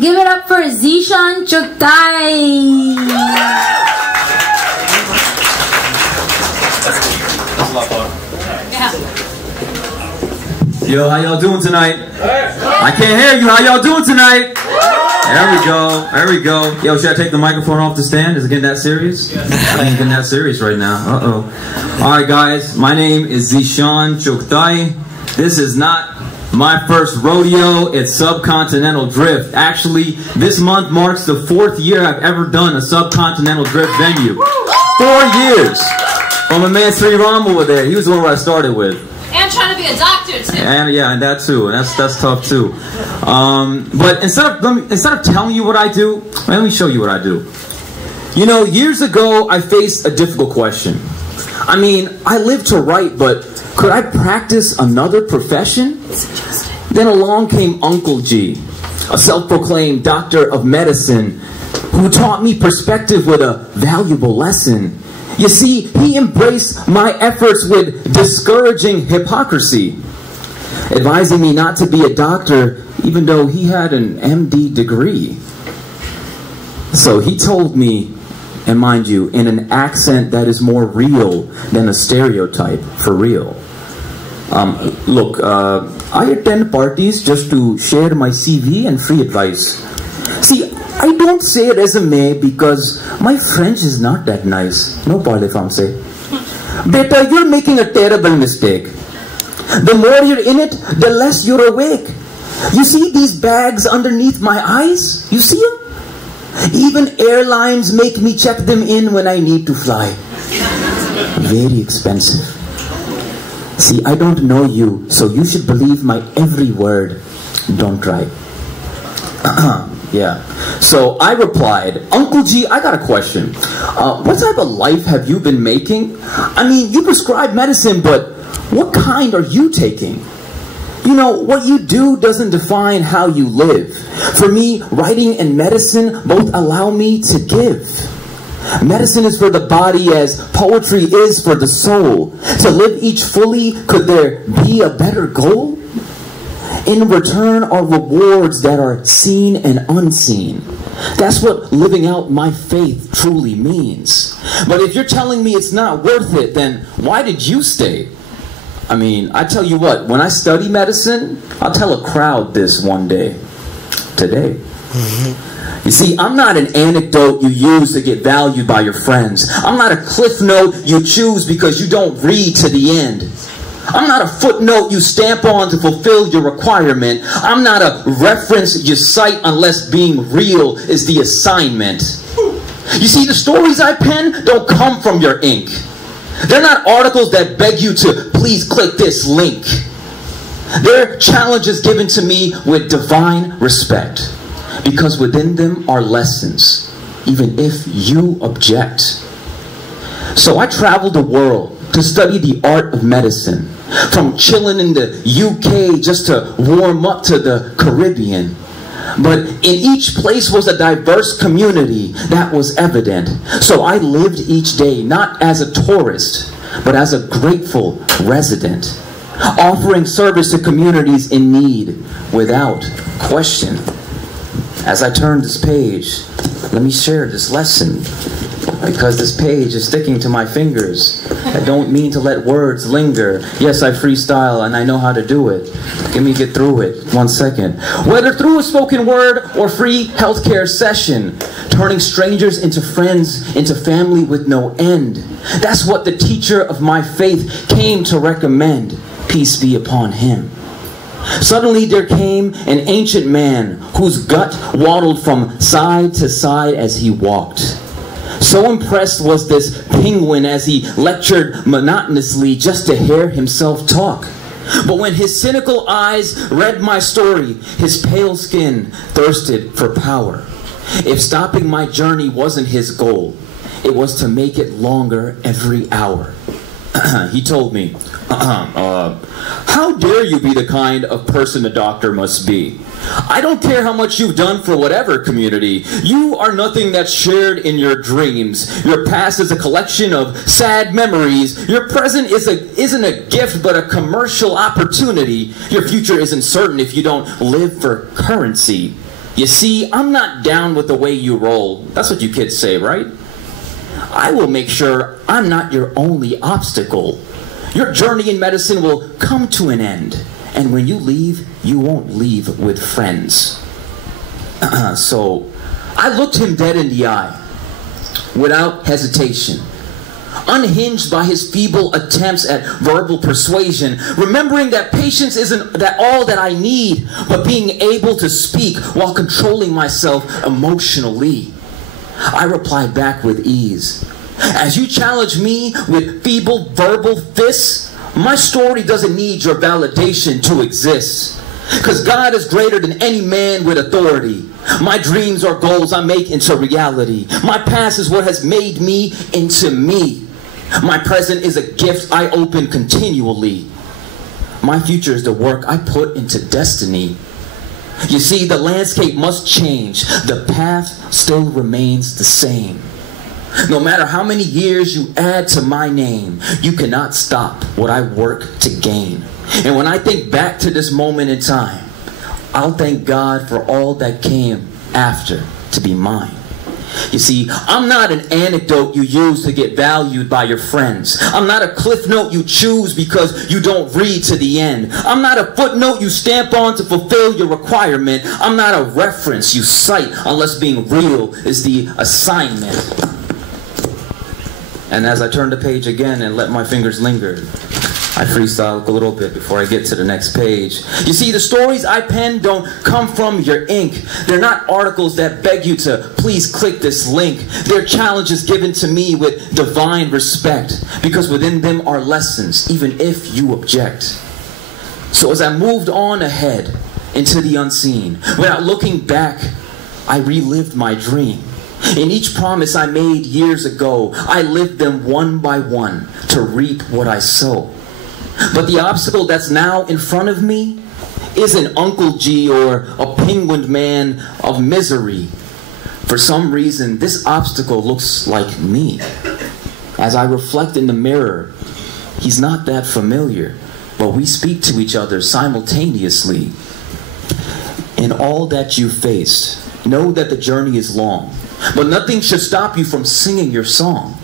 Give it up for Zishan Chuktai. Yo, how y'all doing tonight? I can't hear you. How y'all doing tonight? There we go. There we go. Yo, should I take the microphone off the stand? Is it getting that serious? I ain't getting that serious right now. Uh-oh. Alright guys, my name is Zishan Chuktai. This is not my first rodeo. It's Subcontinental Drift. Actually, this month marks the 4th year I've ever done a Subcontinental Drift venue. 4 years. From my man Sri Ram over there. He was the one where I started with. And trying to be a doctor too. And yeah, and that too. And that's tough too. But instead of telling you what I do, let me show you what I do. You know, years ago I faced a difficult question. I mean, I live to write, but could I practice another profession? Then along came Uncle Jee, a self-proclaimed doctor of medicine, who taught me perspective with a valuable lesson. You see, he embraced my efforts with discouraging hypocrisy, advising me not to be a doctor even though he had an MD degree. So he told me, and mind you, in an accent that is more real than a stereotype, for real. Look, I attend parties just to share my CV and free advice. See, I don't say resume because my French is not that nice. No parle français. Beta, you're making a terrible mistake. The more you're in it, the less you're awake. You see these bags underneath my eyes? You see them? Even airlines make me check them in when I need to fly. Very expensive. See, I don't know you, so you should believe my every word. Don't try. Yeah. So I replied, Uncle Jee, I got a question. What type of life have you been making? I mean, you prescribe medicine, but what kind are you taking? You know, what you do doesn't define how you live. For me, writing and medicine both allow me to give. Medicine is for the body as poetry is for the soul. To live each fully, could there be a better goal? In return are rewards that are seen and unseen. That's what living out my faith truly means. But if you're telling me it's not worth it, then why did you stay? I mean, I tell you what, when I study medicine, I'll tell a crowd this one day. Today. You see, I'm not an anecdote you use to get valued by your friends. I'm not a cliff note you choose because you don't read to the end. I'm not a footnote you stamp on to fulfill your requirement. I'm not a reference you cite unless being real is the assignment. You see, the stories I pen don't come from your ink. They're not articles that beg you to please click this link. They're challenges given to me with divine respect, because within them are lessons, even if you object. So I traveled the world to study the art of medicine, from chilling in the UK just to warm up to the Caribbean. But in each place was a diverse community that was evident. So I lived each day not as a tourist, but as a grateful resident, offering service to communities in need without question. As I turn this page, let me share this lesson, because this page is sticking to my fingers. I don't mean to let words linger. Yes, I freestyle and I know how to do it. Let me get through it. 1 second. Whether through a spoken word or free healthcare session, turning strangers into friends, into family with no end. That's what the teacher of my faith came to recommend. Peace be upon him. Suddenly there came an ancient man whose gut waddled from side to side as he walked. So impressed was this penguin as he lectured monotonously just to hear himself talk. But when his cynical eyes read my story, his pale skin thirsted for power. If stopping my journey wasn't his goal, it was to make it longer every hour. He told me, how dare you be the kind of person a doctor must be? I don't care how much you've done for whatever community. You are nothing that's shared in your dreams. Your past is a collection of sad memories. Your present isn't a gift but a commercial opportunity. Your future isn't certain if you don't live for currency. You see, I'm not down with the way you roll. That's what you kids say, right? I will make sure I'm not your only obstacle. Your journey in medicine will come to an end. And when you leave, you won't leave with friends. So I looked him dead in the eye, without hesitation, unhinged by his feeble attempts at verbal persuasion, remembering that patience isn't all that I need, but being able to speak while controlling myself emotionally. I replied back with ease. As you challenge me with feeble verbal fists, my story doesn't need your validation to exist. Because God is greater than any man with authority. My dreams are goals I make into reality. My past is what has made me into me. My present is a gift I open continually. My future is the work I put into destiny. You see, the landscape must change. The path still remains the same. No matter how many years you add to my name, you cannot stop what I work to gain. And when I think back to this moment in time, I'll thank God for all that came after to be mine. You see, I'm not an anecdote you use to get valued by your friends. I'm not a cliff note you choose because you don't read to the end. I'm not a footnote you stamp on to fulfill your requirement. I'm not a reference you cite unless being real is the assignment. And as I turn the page again and let my fingers linger, I freestyle a little bit before I get to the next page. You see, the stories I pen don't come from your ink. They're not articles that beg you to please click this link. They're challenges given to me with divine respect, because within them are lessons, even if you object. So as I moved on ahead into the unseen, without looking back, I relived my dream. In each promise I made years ago, I lived them one by one to reap what I sow. But the obstacle that's now in front of me isn't Uncle G or a penguined man of misery. For some reason, this obstacle looks like me. As I reflect in the mirror, he's not that familiar, but we speak to each other simultaneously. In all that you faced, know that the journey is long, but nothing should stop you from singing your song.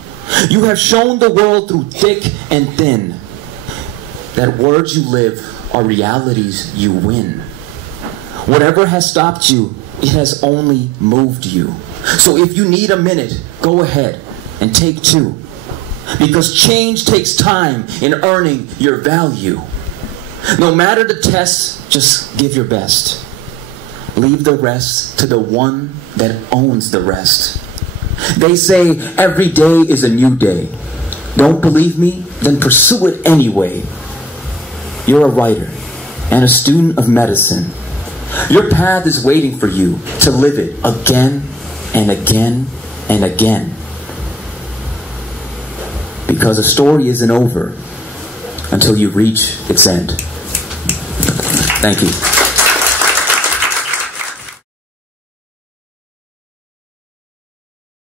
You have shown the world through thick and thin that words you live are realities you win. Whatever has stopped you, it has only moved you. So if you need a minute, go ahead and take two. Because change takes time in earning your value. No matter the test, just give your best. Leave the rest to the one that owns the rest. They say every day is a new day. Don't believe me? Then pursue it anyway. You're a writer and a student of medicine. Your path is waiting for you to live it again and again and again. Because a story isn't over until you reach its end. Thank you.